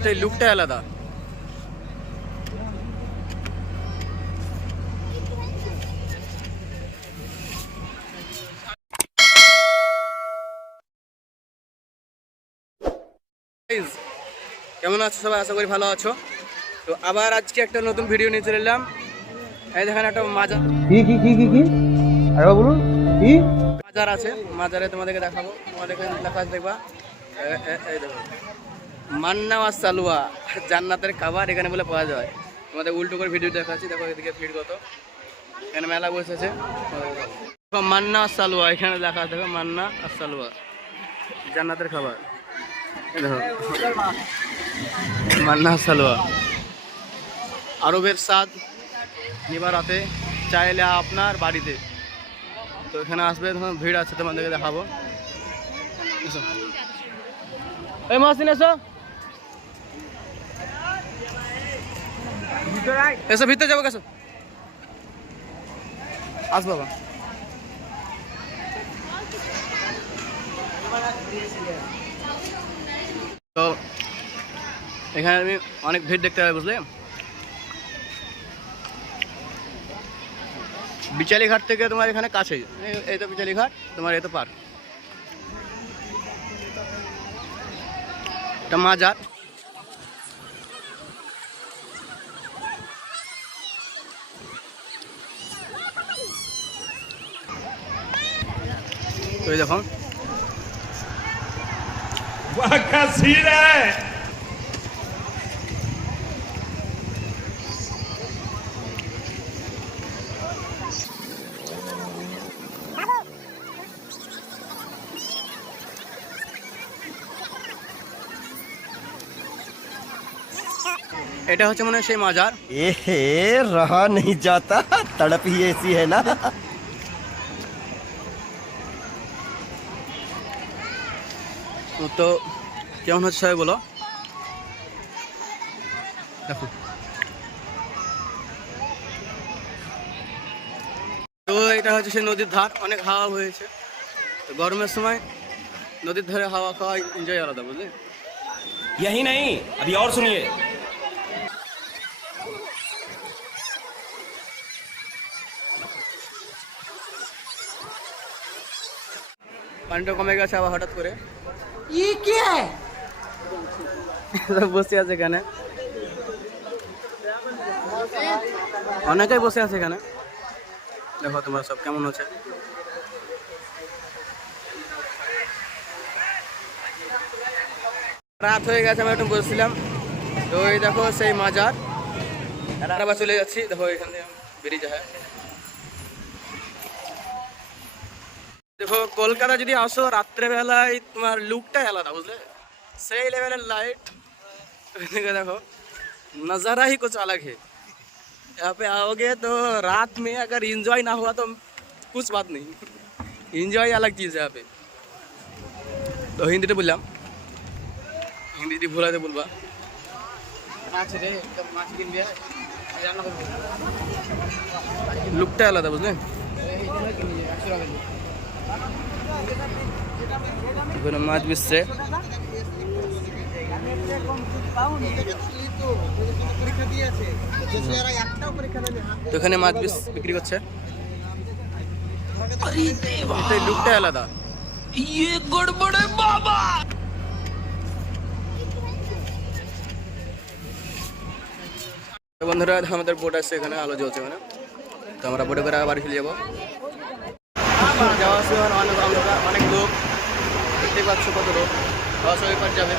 এটাই লুকটাই আলাদা। কেমন আছো সবাই? আশা করি ভালো আছো। তো আবার আজকে একটা নতুন ভিডিও নিয়ে চলে এলাম। এই দেখেন একটা মাজার, কি আরে বলুন কি মাজার আছে। মাজারে তোমাদেরকে দেখাবো, তোমাদেরকে দেখবা। এই দেখো, মান্না ওয়া সালুয়া জান্নাতের খাবার এখানে বলে পাওয়া যায়। তোমাদের উল্টো করে ভিডিও দেখাচ্ছি, দেখো এদিকে ভিড় কত। এখানে মেলা বসেছে। মান্না আর সালুয়া এখানে লেখা আছে, দেখো মান্না আর সালুয়া জান্নাতের খাবার। এই দেখো মান্না আর সালুয়া, আরবের স্বাদ নিবার রাতে চাইলে আপনার বাড়িতে। তো এখানে আসবে, তখন ভিড় আছে, তোমাদেরকে দেখাবো। এসো এই মাসিন, এসো এসো ভিতরে যাবো, গেছো আস বাবা। তো এখানে আমি অনেক ভিড় দেখতে পাই, বুঝলে। বিচালি ঘাট থেকে তোমার এখানে কাছেই, এই তো বিচালি ঘাট, তোমার এই তো পার্ক। এটা মাজার। তো এই দেখো এটা হচ্ছে মনে হয় সেই মাজার। रहा नहीं जाता तड़प ही ऐसी है ना। তো কেমন হচ্ছে সবাই বলো। দেখো তো এটা হচ্ছে সেই নদীর ধার, অনেক হাওয়া হয়েছে। তো গরমের সময় নদীর ধারে হাওয়া খাওয়া এনজয় আলাদা, বুঝলে। यही नहीं, अभी और सुनिए। পানিটা কমে গেছে আবার হঠাৎ করে। বসে আছে এখানে, অনেকেই বসে আছে এখানে। দেখো তোমরা সব কেমন আছে। রাত হয়ে গেছে, আমি একটু বসছিলাম। তো এই দেখো সেই মাজার, আবার চলে যাচ্ছি। দেখো এখান থেকে বেরিয়ে যায়। দেখো কলকাতা যদি আসো রাত্রেবেলায়, তোমার লুকটাই আলাদা, বুঝলে। সেই লেভেলের लाइट देखो, नज़ारा ही कुछ अलग है। यहाँ पे आओगे तो रात में अगर एंजॉय ना हुआ तो कुछ बात नहीं, एंजॉय अलग चीज़ है यहाँ पे। तो हिंदी बोललाम, हिंदी भूलाते बोलबा। लुकटा आलादा, बुझलें। মাছ বেচছে, তো এখানে মাছ বিক্রি করছে। লুকটাই আলাদা। বন্ধুরা আমাদের বোট আসছে, এখানে আলো জ্বলছে এখানে। তো আমরা বোটে করে বাড়ি চলে যাবো। যাওয়ার সময় অনেক লোক, দেখতে পাচ্ছ কত লোক, যাওয়ার সময় যাবে।